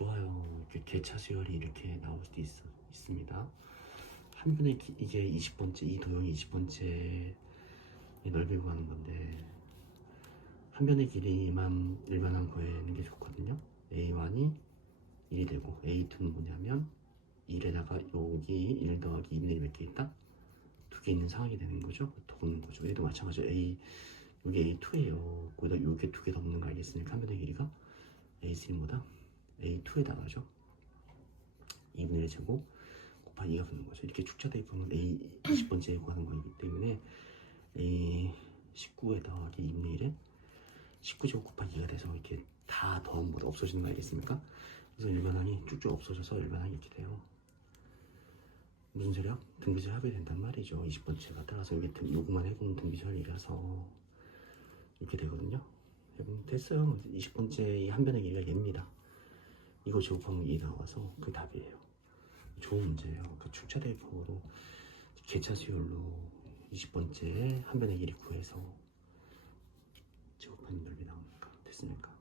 좋아요. 이렇게 개차 수열이 이렇게 나올 수도 있, 있습니다. 한 변의 기- 이게 20번째 이 도형이 20번째 넓이고 하는 건데 한 변의 길이만 일반한 구해는 게 좋거든요. A1이 1이 되고 A2는 뭐냐면 1에다가 여기 1 더하기 2분의 1몇개 있다? 두 개 있는 상황이 되는 거죠. 도는 거죠. 얘도 마찬가지로 A 여기 A2예요. 거기다 요게 두개더 없는 거 알겠습니까? 한 변의 길이가 A3보다 A2에다가죠. 2분의 1 제곱 곱하기 2가 붙는 거죠. 이렇게 축자되어 보면 A 20번째 구하는 거이기 때문에 A 19에 더하기 2분의 1에 19제곱 곱하기 2가 돼서 이렇게 다뭐 없어지는 거 알겠습니까? 그래서 일반항이 쭉쭉 없어져서 일반항이 이렇게 돼요. 무슨 소리야? 등비절 합이 된단 말이죠. 20번째가 따라서 등, 요구만 해보면 등비절이라서 이렇게 되거든요. 됐어요. 20번째 이 한 변의 길이가 얘입니다. 이거 제곱하면 2 나와서 그게 답이에요. 좋은 문제예요. 그 축차 대입으로 개차 수열로 20번째 한 변의 길이 구해서 제곱하는 넓이 나오니까 됐습니까?